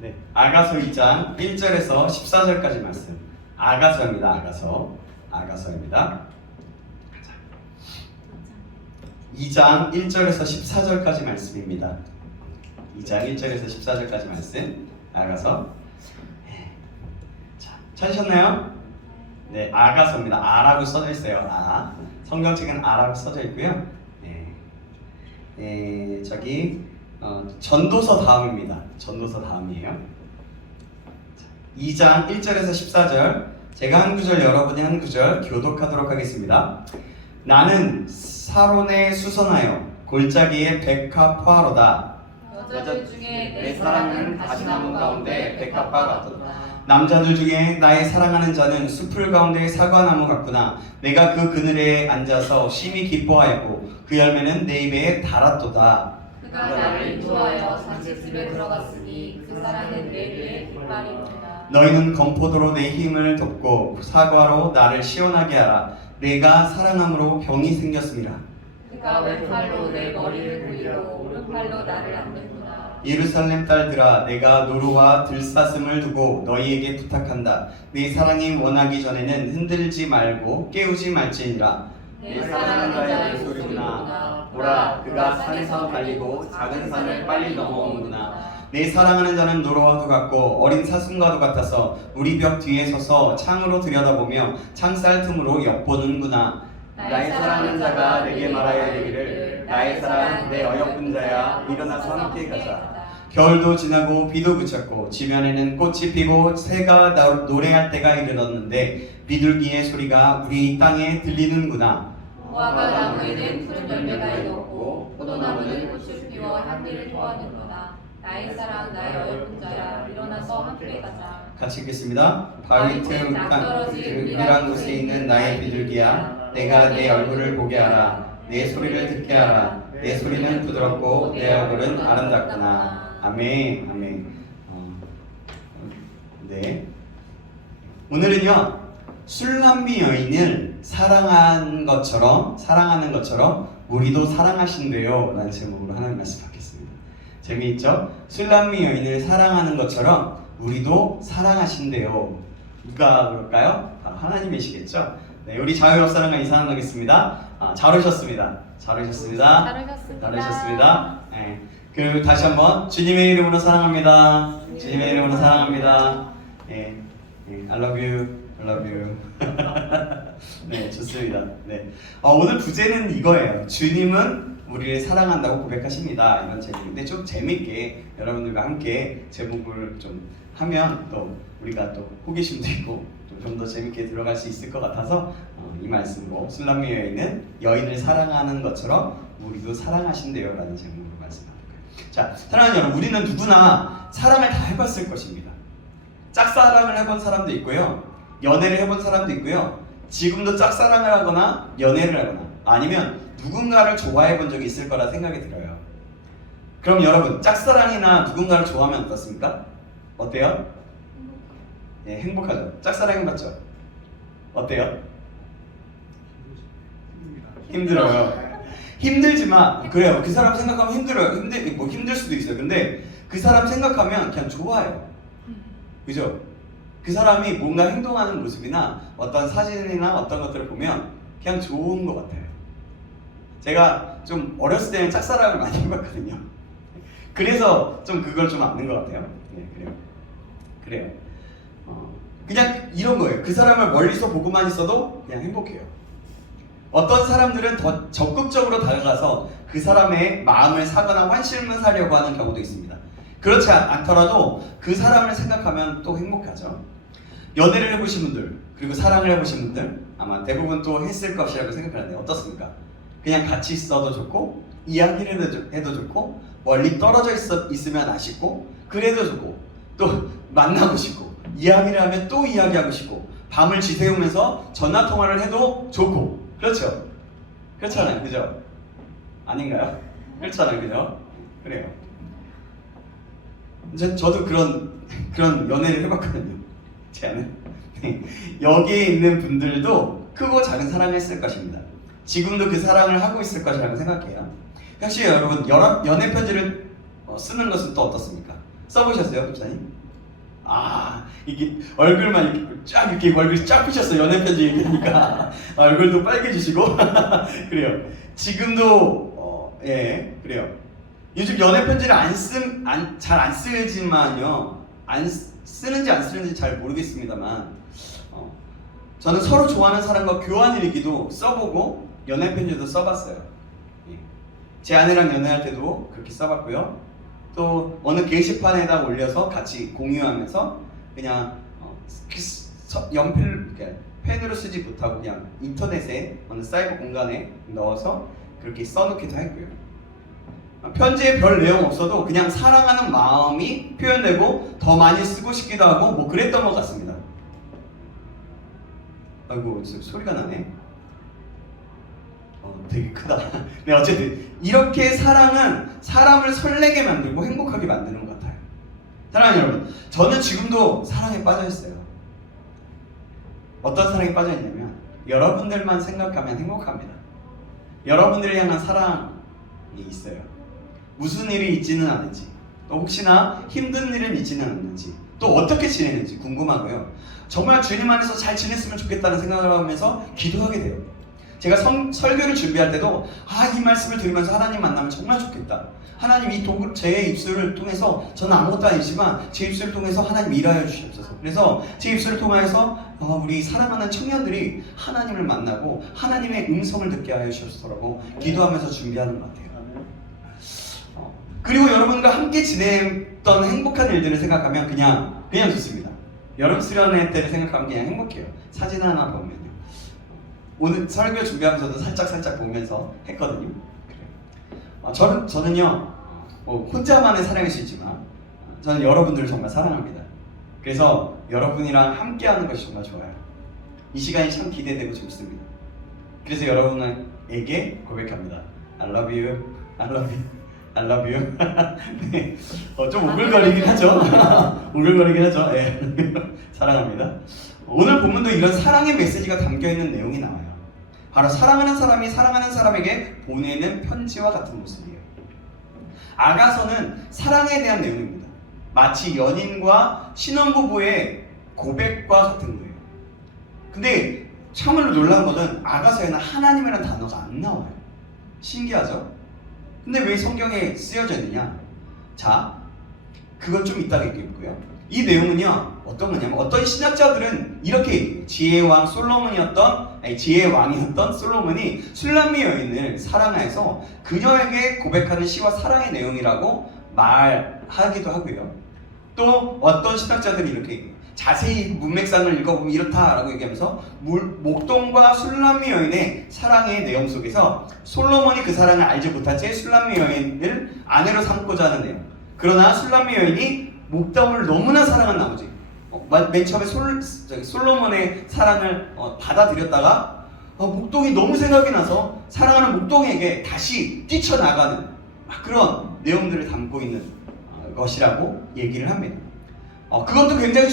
네, 아가서 2장 1절에서 14절까지 말씀. 아가서입니다. 아가서입니다. 2장 1절에서 14절까지 말씀입니다. 2장 1절에서 14절까지 말씀. 아가서. 자, 찾으셨나요? 네, 아가서입니다. 아라고 써져 있어요. 아. 성경책은 아라고 써져 있고요. 저기 전도서 다음입니다. 전도서 다음이에요. 2장 1절에서 14절, 제가 한 구절 여러분이 한 구절 교독하도록 하겠습니다. 나는 사론에 수선하여 골짜기에 백합화로다. 여자들 중에 내 사랑은 가시나무 가운데 백합화 같도다. 남자들 중에 나의 사랑하는 자는 숲을 가운데 사과나무 같구나. 내가 그 그늘에 앉아서 심히 기뻐하였고 그 열매는 내 입에 달았도다. 그가 나를 인도하여 자식집에 들어갔으니 그 사랑은 내 위에 깃발이로다. 너희는 검포도로 내 힘을 돕고 사과로 나를 시원하게 하라. 내가 사랑함으로 병이 생겼습니다. 그가 왼팔로 내 머리를 굴리고 오른팔로 나를 안는구나. 예루살렘 딸들아, 내가 노루와 들사슴을 두고 너희에게 부탁한다. 내 사랑이 원하기 전에는 흔들지 말고 깨우지 말지니라. 내 사랑하는 자의 소리구나. 보라, 그가 산에서 달리고 작은 산을 빨리 넘어오는구나. 내 사랑하는 자는 노루와도 같고 어린 사슴과도 같아서 우리 벽 뒤에 서서 창으로 들여다보며 창살 틈으로 엿보는구나. 나의 사랑하는 자가 내게 말하여 이르기를 나의 사랑 내 어여쁜 자야 일어나서 함께 가자. 겨울도 지나고 비도 그쳤고 지면에는 꽃이 피고 새가 노래할 때가 이르렀는데 비둘기의 소리가 우리 땅에 들리는구나. 무화과 나무에는 푸른 열매가 익었고 포도나무는 꽃을 피워 향기를 토하는구나. 나의 사랑 나의 어여쁜 자야 일어나서 함께 가자. 같이 읽겠습니다. 바위 틈 은밀한 곳에 있는 나의 비둘기야, 내가 내 얼굴을 보게 하라. 내 소리를 듣게 하라. 내 소리는 부드럽고 내 얼굴은 아름답구나. 아멘. 아멘. 네. 오늘은요, 술람미 여인을 사랑하는 것처럼 우리도 사랑하신대요 라는 제목으로 하나님 말씀 받겠습니다. 재미있죠? 술람미 여인을 사랑하는 것처럼 우리도 사랑하신대요. 누가 그럴까요? 하나님이시겠죠? 네, 우리 자유롭사랑과 인사 나누겠습니다. 잘 오셨습니다. 네. 그리고 다시 한번 주님의 이름으로 사랑합니다. 주님의 이름으로 사랑합니다. 네, I love you. 네, 좋습니다. 네, 오늘 부제는 이거예요. 주님은 우리를 사랑한다고 고백하십니다. 이런 제목인데 좀 재밌게 여러분들과 함께 제목을 좀 하면 또 우리가 또 호기심도 있고 좀 더 재밌게 들어갈 수 있을 것 같아서 이 말씀으로 술람미 여인을 사랑하는 것처럼 우리도 사랑하신대요 라는 제목으로 말씀합니다. 자, 사랑하는 여러분, 우리는 누구나 사랑을 다 해봤을 것입니다. 짝사랑을 해본 사람도 있고요, 연애를 해본 사람도 있고요, 지금도 짝사랑을 하거나 연애를 하거나 아니면 누군가를 좋아해 본 적이 있을 거라 생각이 들어요. 그럼 여러분, 짝사랑이나 누군가를 좋아하면 어떻습니까? 어때요? 네, 행복하죠. 짝사랑 해봤죠? 어때요? 힘들어요. 힘들지만 그래요. 그 사람 생각하면 힘들어요. 힘들 수도 있어요. 근데 그 사람 생각하면 그냥 좋아요. 그죠? 그 사람이 뭔가 행동하는 모습이나 어떤 사진이나 어떤 것들을 보면 그냥 좋은 것 같아요. 제가 좀 어렸을 때는 짝사랑을 많이 해봤거든요. 그래서 좀 그걸 좀 아는 것 같아요. 네, 그래요. 그냥 이런 거예요. 그 사람을 멀리서 보고만 있어도 그냥 행복해요. 어떤 사람들은 더 적극적으로 다가가서 그 사람의 마음을 사거나 환심을 사려고 하는 경우도 있습니다. 그렇지 않더라도 그 사람을 생각하면 또 행복하죠. 연애를 해보신 분들, 그리고 사랑을 해보신 분들 아마 대부분 또 했을 것이라고 생각하는데 어떻습니까? 그냥 같이 있어도 좋고 이야기를 해도 좋고 멀리 떨어져 있으면 아쉽고 그래도 좋고 또 만나고 싶고 이야기를 하면 또 이야기하고 싶고 밤을 지새우면서 전화통화를 해도 좋고 그렇죠? 그렇잖아요. 그죠? 아닌가요? 그렇잖아요. 그죠? 그래요. 저도 그런 연애를 해봤거든요. 제 안에. 여기에 있는 분들도 크고 작은 사랑을 했을 것입니다. 지금도 그 사랑을 하고 있을 것이라고 생각해요. 혹시 여러분 연애 편지를 쓰는 것은 또 어떻습니까? 써보셨어요, 목사님? 이게 얼굴만 이렇게 쫙 이렇게 얼굴이 쫙 피셨어요. 연애 편지 얘기하니까 얼굴도 빨개지시고 그래요. 지금도 예, 그래요. 요즘 연애 편지를 잘 안 쓰지만요. 쓰는지 안 쓰는지 잘 모르겠습니다만 저는 서로 좋아하는 사람과 교환 일기도 써보고 연애 편지도 써봤어요. 예. 제 아내랑 연애할 때도 그렇게 써봤고요. 또 어느 게시판에다 올려서 같이 공유하면서 그냥 연필 펜으로 쓰지 못하고 그냥 인터넷에 어느 사이버 공간에 넣어서 그렇게 써놓기도 했고요. 편지에 별 내용 없어도 그냥 사랑하는 마음이 표현되고 더 많이 쓰고 싶기도 하고 뭐 그랬던 것 같습니다. 아이고 소리가 나네. 되게 크다. 네, 어쨌든 이렇게 사랑은 사람을 설레게 만들고 행복하게 만드는 것 같아요. 사랑하는 여러분, 저는 지금도 사랑에 빠져 있어요. 어떤 사랑에 빠져 있냐면 여러분들만 생각하면 행복합니다. 여러분들을 향한 사랑이 있어요. 무슨 일이 있지는 않은지, 또 혹시나 힘든 일은 있지는 않는지, 또 어떻게 지내는지 궁금하고요. 정말 주님 안에서 잘 지냈으면 좋겠다는 생각을 하면서 기도하게 돼요. 제가 설교를 준비할 때도 이 말씀을 들으면서 하나님 만나면 정말 좋겠다. 하나님 제 입술을 통해서 저는 아무것도 아니지만 제 입술을 통해서 하나님 일하여 주시옵소서. 그래서 제 입술을 통해서 우리 사랑하는 청년들이 하나님을 만나고 하나님의 음성을 듣게 하여 주옵소서라고 기도하면서 준비하는 것 같아요. 그리고 여러분과 함께 지냈던 행복한 일들을 생각하면 그냥 좋습니다. 여름 수련회 때를 생각하면 그냥 행복해요. 사진 하나 보면요. 오늘 설교 준비하면서도 살짝 보면서 했거든요. 그래요. 저는요, 혼자만의 사랑일 수 있지만 저는 여러분들을 정말 사랑합니다. 그래서 여러분이랑 함께하는 것이 정말 좋아요. 이 시간이 참 기대되고 좋습니다. 그래서 여러분에게 고백합니다. I love you, I love you, I love you. 네, 좀 오글거리긴 하죠. 오글거리긴 하죠. 네. 사랑합니다. 오늘 본문도 이런 사랑의 메시지가 담겨있는 내용이 나와요. 바로 사랑하는 사람이 사랑하는 사람에게 보내는 편지와 같은 모습이에요. 아가서는 사랑에 대한 내용입니다. 마치 연인과 신혼부부의 고백과 같은 거예요. 근데 참으로 놀라운 것은 아가서에는 하나님이라는 단어가 안 나와요. 신기하죠? 근데 왜 성경에 쓰여져 있느냐? 자, 그건 좀 이따가 얘기해볼게요. 이 내용은요, 어떤 거냐면 어떤 신학자들은 이렇게 얘기해요. 지혜의 왕이었던 솔로몬이 술람미 여인을 사랑해서 그녀에게 고백하는 시와 사랑의 내용이라고 말하기도 하고요. 또 어떤 신학자들이 이렇게 얘기해요. 자세히 문맥상을 읽어보면 이렇다라고 얘기하면서 목동과 술람미 여인의 사랑의 내용 속에서 솔로몬이 그 사랑을 알지 못한 채 술람미 여인을 아내로 삼고자 하는 내용. 그러나 술람미 여인이 목동을 너무나 사랑한 나머지 맨 처음에 솔로몬의 사랑을 받아들였다가 목동이 너무 생각이 나서 사랑하는 목동에게 다시 뛰쳐나가는 그런 내용들을 담고 있는 것이라고 얘기를 합니다. 그것도 굉장히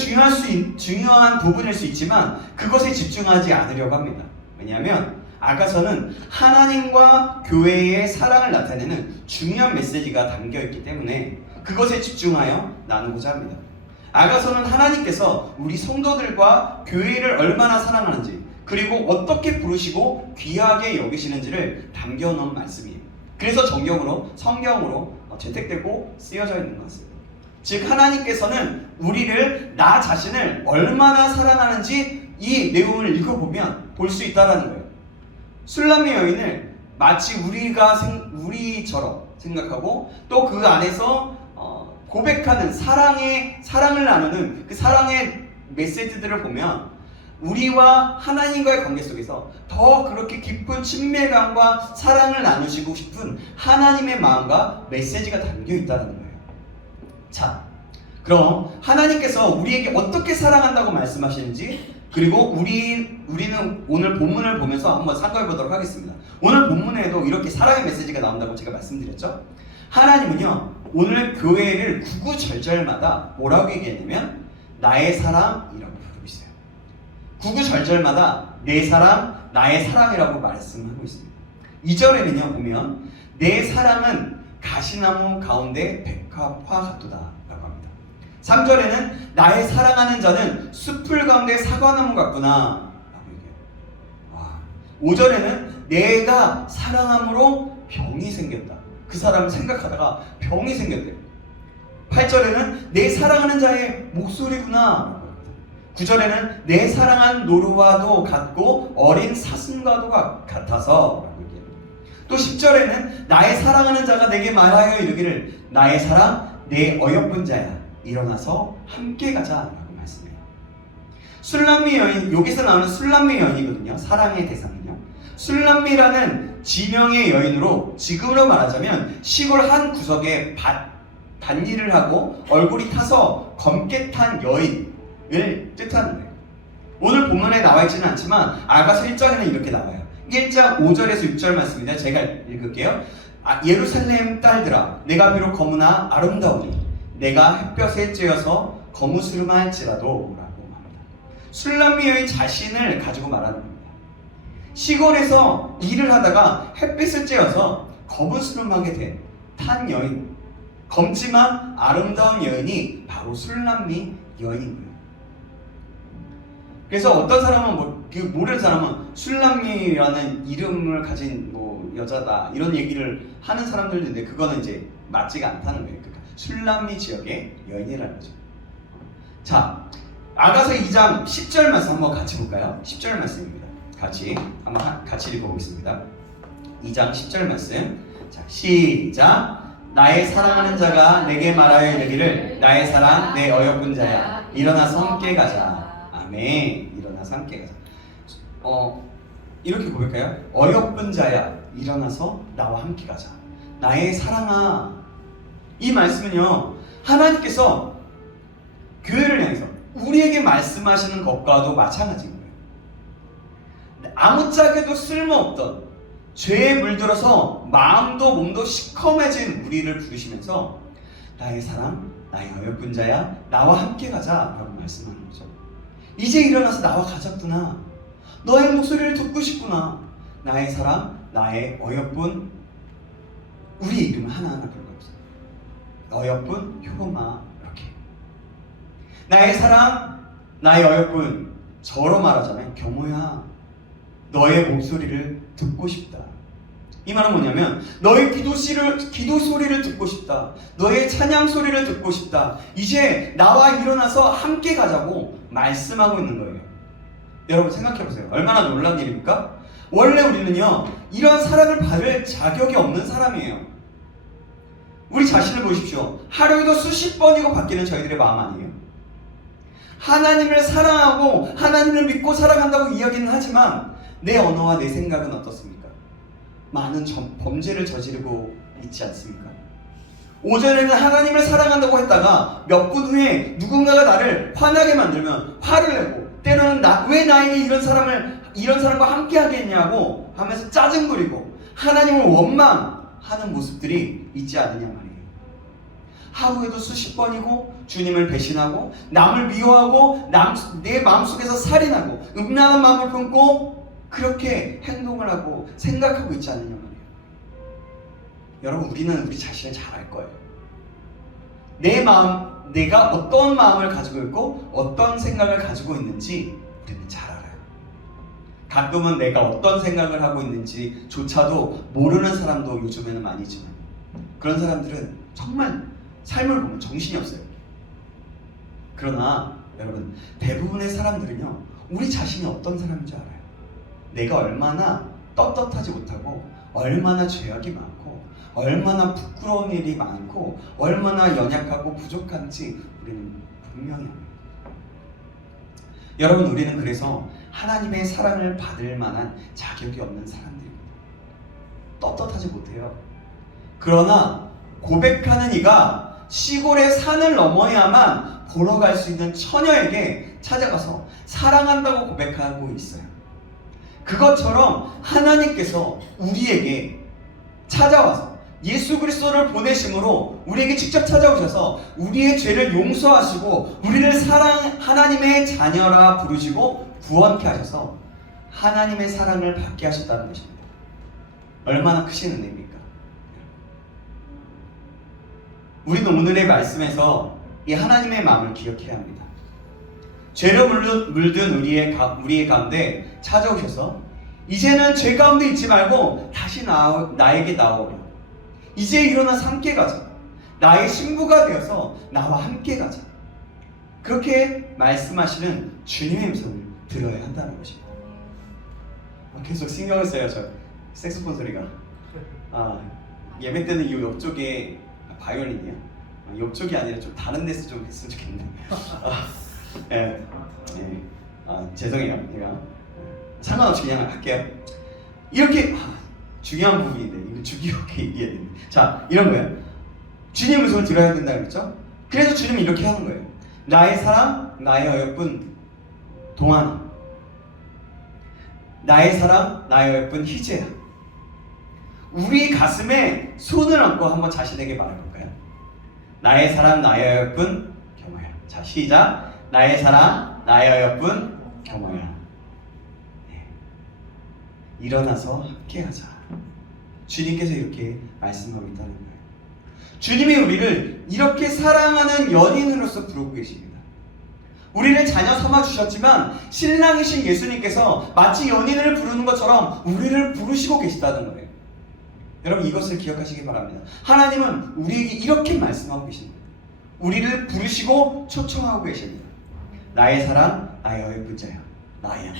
중요한 부분일 수 있지만 그것에 집중하지 않으려고 합니다. 왜냐하면 아가서는 하나님과 교회의 사랑을 나타내는 중요한 메시지가 담겨있기 때문에 그것에 집중하여 나누고자 합니다. 아가서는 하나님께서 우리 성도들과 교회를 얼마나 사랑하는지 그리고 어떻게 부르시고 귀하게 여기시는지를 담겨놓은 말씀이에요. 그래서 성경으로 채택되고 쓰여져 있는 것입니다. 즉 하나님께서는 나 자신을 얼마나 사랑하는지 이 내용을 읽어보면 볼 수 있다는 거예요. 술람미 여인을 마치 우리처럼 생각하고 또 그 안에서 고백하는 사랑을 나누는 그 사랑의 메시지들을 보면 우리와 하나님과의 관계 속에서 더 그렇게 깊은 친밀감과 사랑을 나누시고 싶은 하나님의 마음과 메시지가 담겨 있다는 거예요. 자, 그럼 하나님께서 우리에게 어떻게 사랑한다고 말씀하시는지 그리고 우리는 오늘 본문을 보면서 한번 상고해 보도록 하겠습니다. 오늘 본문에도 이렇게 사랑의 메시지가 나온다고 제가 말씀드렸죠. 하나님은요 오늘 교회를 구구절절마다 뭐라고 얘기했냐면 나의 사랑이라고 부르고 있어요. 구구절절마다 내 사랑, 나의 사랑이라고 말씀하고 있습니다. 2절에는요 보면 내 사랑은 가시나무 가운데 백합화 같도다 라고 합니다. 3절에는 나의 사랑하는 자는 숲을 가운데 사과나무 같구나 라고 얘기해요. 5절에는 내가 사랑함으로 병이 생겼다. 그 사람을 생각하다가 병이 생겼대요. 8절에는 내 사랑하는 자의 목소리구나. 9절에는 내 사랑한 노루와도 같고 어린 사슴과도 같아서 라고 얘기해요. 또 10절에는 나의 사랑하는 자가 내게 말하여 이르기를 나의 사랑 내 어여쁜 자야 일어나서 함께 가자 라고 말씀해요. 술람미 여인, 여기서 나오는 술람미 여인이거든요. 사랑의 대상은요. 술람미라는 지명의 여인으로 지금으로 말하자면 시골 한 구석에 밭일을 하고 얼굴이 타서 검게 탄 여인을 뜻하는 거예요. 오늘 본문에 나와 있지는 않지만 아가서 1장에는 이렇게 나와요. 1장 5절에서 6절 말씀입니다. 제가 읽을게요. 예루살렘 딸들아 내가 비록 거무나 아름다우니 내가 햇볕에 쬐어서 거무스름할지라도 라고 합니다. 술람미 여인 자신을 가지고 말하는 겁니다. 시골에서 일을 하다가 햇빛을 쬐어서 거무스름하게 탄 여인, 검지만 아름다운 여인이 바로 술람미 여인인 거예요. 그래서 어떤 사람은 모르는 사람은 술람미라는 이름을 가진 여자다 이런 얘기를 하는 사람들도 있는데 그거는 이제 맞지가 않다는 거예요. 그러니까 술람미 지역의 여인이라는 거죠. 자, 아가서 2장 10절 말씀 한번 같이 볼까요? 10절 말씀입니다. 같이 읽어보겠습니다. 2장 10절 말씀. 자, 시작. 나의 사랑하는 자가 내게 말하여 이르기를 나의 사랑 내 어여쁜 자야 일어나서 함께 가자. 아멘. 일어나서 함께 가자. 이렇게 고백해요. 어여쁜 자야 일어나서 나와 함께 가자. 나의 사랑아. 이 말씀은요 하나님께서 교회를 향해서 우리에게 말씀하시는 것과도 마찬가지인 거예요. 아무짝에도 쓸모없던 죄에 물들어서 마음도 몸도 시커매진 우리를 부르시면서 나의 사랑 나의 어여쁜 자야 나와 함께 가자 라고 말씀하는 거죠. 이제 일어나서 나와 가자꾸나. 너의 목소리를 듣고 싶구나. 나의 사랑 나의 어여쁜, 우리 이름을 하나하나 불러봅시다. 어여쁜 효범아. 이렇게 나의 사랑 나의 어여쁜, 저로 말하자면 경호야 너의 목소리를 듣고 싶다. 이 말은 뭐냐면 너의 기도 소리를 듣고 싶다. 너의 찬양 소리를 듣고 싶다. 이제 나와 일어나서 함께 가자고 말씀하고 있는 거예요. 여러분 생각해보세요. 얼마나 놀라운 일입니까? 원래 우리는요 이런 사랑을 받을 자격이 없는 사람이에요. 우리 자신을 보십시오. 하루에도 수십 번이고 바뀌는 저희들의 마음 아니에요? 하나님을 사랑하고 하나님을 믿고 살아간다고 이야기는 하지만 내 언어와 내 생각은 어떻습니까? 많은 범죄를 저지르고 있지 않습니까? 오전에는 하나님을 사랑한다고 했다가 몇 분 후에 누군가가 나를 화나게 만들면 화를 내고, 때로는 왜 나에게 이런 사람과 함께 하겠냐고 하면서 짜증 부리고 하나님을 원망하는 모습들이 있지 않느냐 말이에요. 하루에도 수십 번이고 주님을 배신하고 남을 미워하고 내 마음속에서 살인하고 음란한 마음을 품고 그렇게 행동을 하고 생각하고 있지 않느냐 말이에요. 여러분, 우리는 우리 자신을 잘 알 거예요. 내 마음, 내가 어떤 마음을 가지고 있고 어떤 생각을 가지고 있는지 우리는 잘 알아요. 가끔은 내가 어떤 생각을 하고 있는지조차도 모르는 사람도 요즘에는 많이 있지만 그런 사람들은 정말 삶을 보면 정신이 없어요. 그러나 여러분, 대부분의 사람들은요 우리 자신이 어떤 사람인 줄 알아요. 내가 얼마나 떳떳하지 못하고 얼마나 죄악이 많고 얼마나 부끄러운 일이 많고 얼마나 연약하고 부족한지 우리는 분명히 합니다. 여러분, 우리는 그래서 하나님의 사랑을 받을 만한 자격이 없는 사람들입니다. 떳떳하지 못해요. 그러나 고백하는 이가 시골의 산을 넘어야만 보러 갈 수 있는 처녀에게 찾아가서 사랑한다고 고백하고 있어요. 그것처럼 하나님께서 우리에게 찾아와서 예수 그리스도를 보내심으로 우리에게 직접 찾아오셔서 우리의 죄를 용서하시고 우리를 하나님의 자녀라 부르시고 구원케 하셔서 하나님의 사랑을 받게 하셨다는 것입니다. 얼마나 크신 은혜입니까? 우리는 오늘의 말씀에서 이 하나님의 마음을 기억해야 합니다. 죄로 물든 우리의 가운데 찾아오셔서 이제는 죄 가운데 있지 말고 다시 나에게 나오라. 이제 일어나서 함께 가자. 나의 신부가 되어서 나와 함께 가자. 그렇게 말씀하시는 주님의 음성을 들어야 한다는 것입니다. 계속 신경을 써요. 저 색소폰 소리가. 예배 때는 이 옆쪽에 바이올린이요. 옆쪽이 아니라 좀 다른 데서 좀 했으면 좋겠는데. 죄송해요. 제가 상관없이 그냥 할게요. 이렇게 중요한 부분인데 이거 중요하게 얘기해야 되는데. 자, 이런 거예요. 주님 음성을 들어야 된다 그랬죠? 그래서 주님이 이렇게 하는 거예요. 나의 사랑, 나의 어여쁜 동안, 나의 사랑, 나의 어여쁜 희재야. 우리 가슴에 손을 얹고 한번 자신에게 말해볼까요? 나의 사랑, 나의 어여쁜 겸하야. 자, 시작. 나의 사랑, 나의 어여쁜 겸하야. 네. 일어나서 함께하자. 주님께서 이렇게 말씀하고 있다는 거예요. 주님이 우리를 이렇게 사랑하는 연인으로서 부르고 계십니다. 우리를 자녀 삼아 주셨지만 신랑이신 예수님께서 마치 연인을 부르는 것처럼 우리를 부르시고 계시다는 거예요. 여러분, 이것을 기억하시기 바랍니다. 하나님은 우리에게 이렇게 말씀하고 계십니다. 우리를 부르시고 초청하고 계십니다. 나의 사랑, 나의 어여쁜 자야.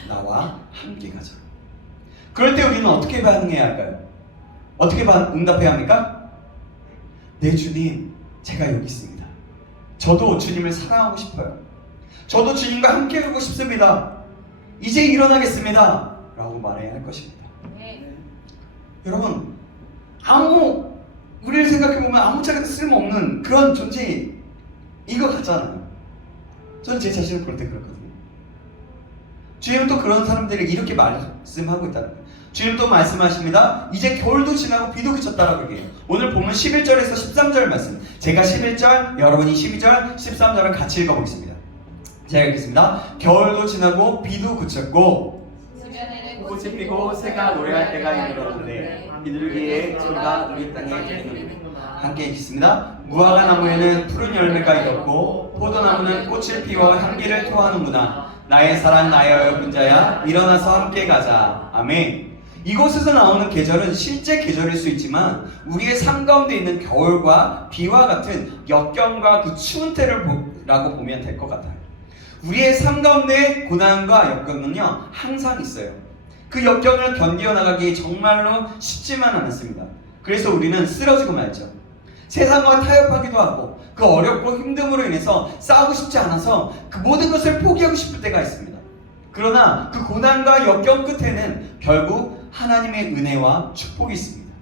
나와 함께 가자. 그럴 때 우리는 어떻게 반응해야 할까요? 어떻게 응답해야 합니까? 네, 주님, 제가 여기 있습니다. 저도 주님을 사랑하고 싶어요. 저도 주님과 함께 가고 싶습니다. 이제 일어나겠습니다. 라고 말해야 할 것입니다. 네. 여러분, 우리를 생각해보면 아무짝에도 쓸모없는 그런 존재인 것 같잖아요. 저는 제 자신을 볼 때 그렇거든요. 주님은 또 그런 사람들에게 이렇게 말씀하고 있다는 거예요. 주님 또 말씀하십니다. 이제 겨울도 지나고 비도 그쳤다라고 얘기해요. 오늘 보면 11절에서 13절 말씀. 제가 11절, 여러분이 12절, 13절을 같이 읽어보겠습니다. 제가 읽겠습니다. 겨울도 지나고 비도 그쳤고 꽃이 피고 새가 노래할 때가 이르렀는데 비둘기의 소리가 우리 땅에 들리는구나. 함께 읽겠습니다. 무화과 나무에는 푸른 열매가 익었고 포도나무는 꽃을 피워 향기를 토하는구나. 나의 사랑, 나의 어여쁜 자야, 일어나서 함께 가자. 아멘. 이곳에서 나오는 계절은 실제 계절일 수 있지만 우리의 삶 가운데 있는 겨울과 비와 같은 역경과 그 추운 때라고 보면 될 것 같아요. 우리의 삶 가운데 고난과 역경은요 항상 있어요. 그 역경을 견디어 나가기 정말로 쉽지만 않습니다. 그래서 우리는 쓰러지고 말죠. 세상과 타협하기도 하고 그 어렵고 힘듦으로 인해서 싸우고 싶지 않아서 그 모든 것을 포기하고 싶을 때가 있습니다. 그러나 그 고난과 역경 끝에는 결국 하나님의 은혜와 축복이 있습니다.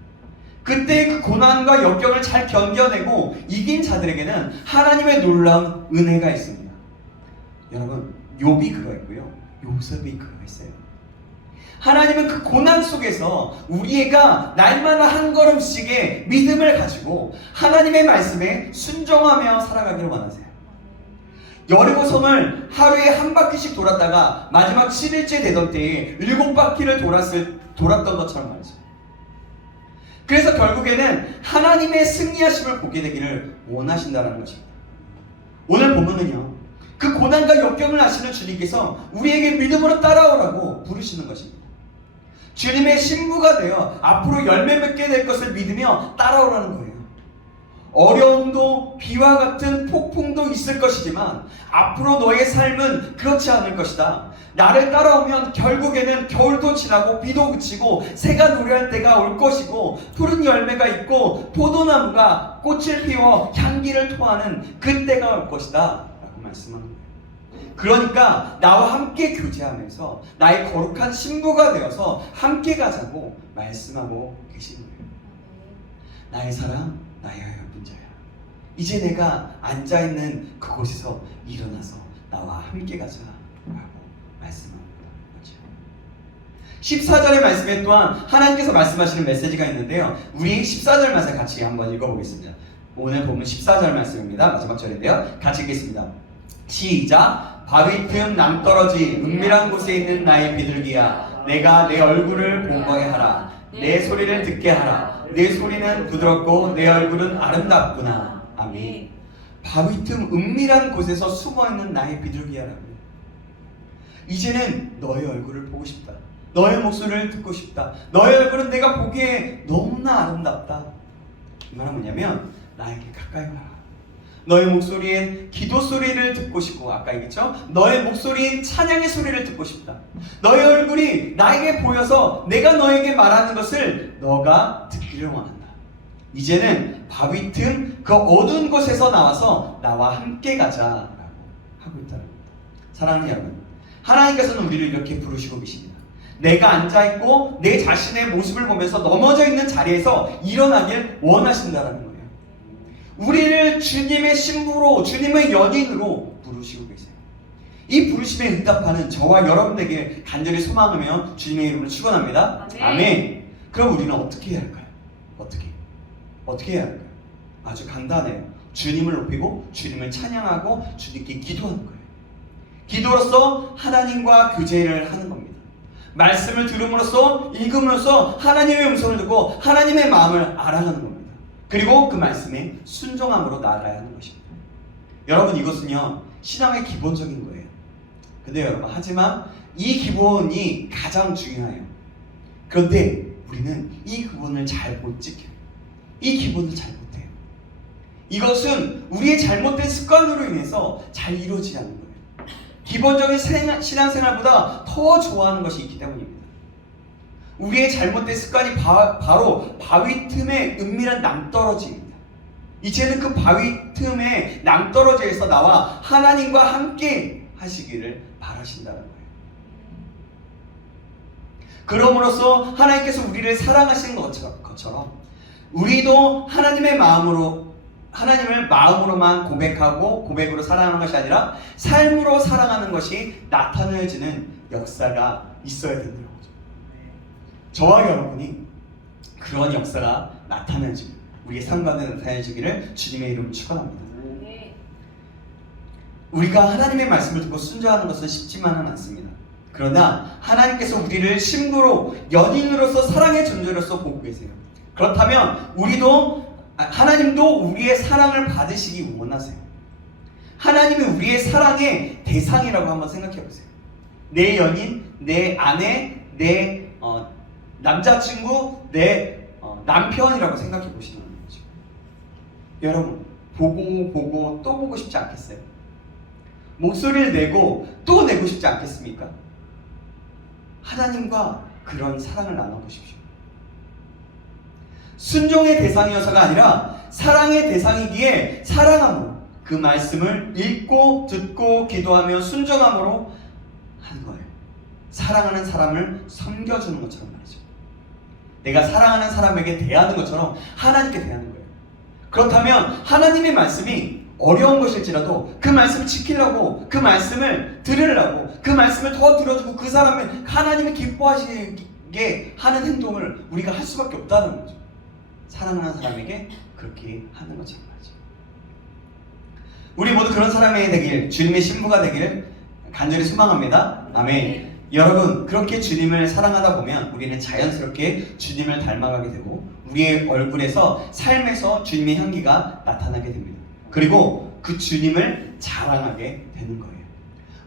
그때 그 고난과 역경을 잘 견뎌내고 이긴 자들에게는 하나님의 놀라운 은혜가 있습니다. 여러분, 욥이 그러했고요, 요셉이 그러했어요. 하나님은 그 고난 속에서 우리가 날마다 한 걸음씩의 믿음을 가지고 하나님의 말씀에 순종하며 살아가기를 원하세요. 여리고성을 하루에 한 바퀴씩 돌았다가 마지막 10일째 되던 때에 7바퀴를 돌았던 것처럼 말이죠. 그래서 결국에는 하나님의 승리하심을 보게 되기를 원하신다는 것입니다. 오늘 보면은요, 그 고난과 역경을 아시는 주님께서 우리에게 믿음으로 따라오라고 부르시는 것입니다. 주님의 신부가 되어 앞으로 열매 맺게 될 것을 믿으며 따라오라는 거예요. 어려움도 비와 같은 폭풍도 있을 것이지만 앞으로 너의 삶은 그렇지 않을 것이다. 나를 따라오면 결국에는 겨울도 지나고 비도 그치고 새가 노래할 때가 올 것이고 푸른 열매가 있고 포도나무가 꽃을 피워 향기를 토하는 그때가 올 것이다 라고 말씀하는 거예요. 그러니까 나와 함께 교제하면서 나의 거룩한 신부가 되어서 함께 가자고 말씀하고 계시는 거예요. 나의 사랑, 나의 어여쁜 자야. 이제 내가 앉아있는 그곳에서 일어나서 나와 함께 가자 라고 말씀합니다. 그렇죠? 14절의 말씀에 또한 하나님께서 말씀하시는 메시지가 있는데요, 우리 14절 말씀 같이 한번 읽어보겠습니다. 오늘 보면 14절 말씀입니다. 마지막 절인데요, 같이 읽겠습니다. 시작. 바위 틈 낭떠러지 은밀한 곳에 있는 나의 비둘기야, 내가 내 얼굴을 보게 하라. 내 소리를 듣게 하라. 내 소리는 부드럽고 내 얼굴은 아름답구나. 아멘. 바위 틈 은밀한 곳에서 숨어있는 나의 비둘기야라고. 이제는 너의 얼굴을 보고 싶다. 너의 목소리를 듣고 싶다. 너의 얼굴은 내가 보기에 너무나 아름답다. 이 말은 뭐냐면 나에게 가까이 와라. 너의 목소리엔 기도 소리를 듣고 싶고, 아까 얘기했죠? 너의 목소리엔 찬양의 소리를 듣고 싶다. 너의 얼굴이 나에게 보여서 내가 너에게 말하는 것을 너가 듣기를 원한다. 이제는 바위 틈 그 어두운 곳에서 나와서 나와 함께 가자라고 하고 있다는 겁니다. 사랑하는 여러분, 하나님께서는 우리를 이렇게 부르시고 계십니다. 내가 앉아있고 내 자신의 모습을 보면서 넘어져 있는 자리에서 일어나길 원하신다는 거예요. 우리를 주님의 신부로, 주님의 연인으로 부르시고 계세요. 이 부르심에 응답하는 저와 여러분에게 간절히 소망하며 주님의 이름으로 축원합니다. 아멘. 아멘. 그럼 우리는 어떻게 해야 할까요? 어떻게 해야 할까요? 아주 간단해요. 주님을 높이고 주님을 찬양하고 주님께 기도하는 거예요. 기도로서 하나님과 교제를 하는 겁니다. 말씀을 들음으로써, 읽음으로써 하나님의 음성을 듣고 하나님의 마음을 알아가는 겁니다. 그리고 그 말씀에 순종함으로 나아가야 하는 것입니다. 여러분, 이것은요 신앙의 기본적인 거예요. 근데 여러분, 하지만 이 기본이 가장 중요해요. 그런데 우리는 이 기본을 잘 못 지켜요. 이 기본을 잘 못해요. 이것은 우리의 잘못된 습관으로 인해서 잘 이루어지지 않는 거예요. 기본적인 신앙생활보다 더 좋아하는 것이 있기 때문입니다. 우리의 잘못된 습관이 바로 바위 틈의 은밀한 낭떠러지입니다. 이제는 그 바위 틈의 낭떠러지에서 나와 하나님과 함께 하시기를 바라신다는 거예요. 그럼으로써 하나님께서 우리를 사랑하시는 것처럼 우리도 하나님의 마음으로, 하나님을 마음으로만 고백으로 사랑하는 것이 아니라 삶으로 사랑하는 것이 나타내지는 역사가 있어야 된다는 거죠. 저와 여러분이 그런 역사가 나타내지고 우리의 삶 가운데 나타내지기를 주님의 이름으로 축원합니다. 우리가 하나님의 말씀을 듣고 순종하는 것은 쉽지만은 않습니다. 그러나 하나님께서 우리를 신부로, 연인으로서, 사랑의 존재로서 보고 계세요. 그렇다면 하나님도 우리의 사랑을 받으시기 원하세요. 하나님이 우리의 사랑의 대상이라고 한번 생각해 보세요. 내 연인, 내 아내, 내 남자친구, 내 남편이라고 생각해 보시는 거죠. 여러분, 보고 또 보고 싶지 않겠어요? 목소리를 내고 또 내고 싶지 않겠습니까? 하나님과 그런 사랑을 나눠보십시오. 순종의 대상이어서가 아니라 사랑의 대상이기에 사랑함으로 그 말씀을 읽고 듣고 기도하며 순종함으로 하는 거예요. 사랑하는 사람을 섬겨주는 것처럼 말이죠. 내가 사랑하는 사람에게 대하는 것처럼 하나님께 대하는 거예요. 그렇다면 하나님의 말씀이 어려운 것일지라도 그 말씀을 지키려고, 그 말씀을 들으려고, 그 말씀을 더 들어주고 그 사람을 하나님이 기뻐하시게 하는 행동을 우리가 할 수밖에 없다는 거죠. 사랑하는 사람에게 그렇게 하는 것처럼 말이죠. 우리 모두 그런 사람이 되길, 주님의 신부가 되길 간절히 소망합니다. 아멘. 여러분, 그렇게 주님을 사랑하다 보면 우리는 자연스럽게 주님을 닮아가게 되고 우리의 얼굴에서, 삶에서 주님의 향기가 나타나게 됩니다. 그리고 그 주님을 자랑하게 되는 거예요.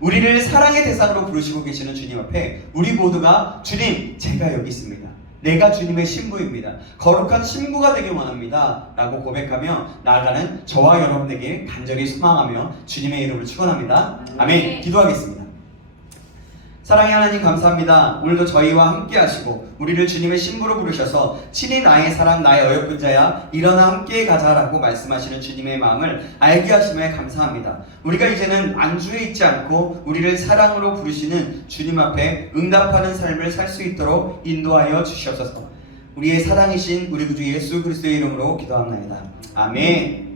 우리를 사랑의 대상으로 부르시고 계시는 주님 앞에 우리 모두가 주님, 제가 여기 있습니다. 내가 주님의 신부입니다. 거룩한 신부가 되길 원합니다. 라고 고백하며 나아가는 저와 여러분에게 간절히 소망하며 주님의 이름을 축원합니다. 아멘. 기도하겠습니다. 사랑의 하나님, 감사합니다. 오늘도 저희와 함께 하시고 우리를 주님의 신부로 부르셔서 친히 나의 사랑, 나의 어여쁜 자야 일어나 함께 가자라고 말씀하시는 주님의 마음을 알게 하심에 감사합니다. 우리가 이제는 안주에 있지 않고 우리를 사랑으로 부르시는 주님 앞에 응답하는 삶을 살 수 있도록 인도하여 주시옵소서. 우리의 사랑이신 우리 구주 예수 그리스도의 이름으로 기도합니다. 아멘.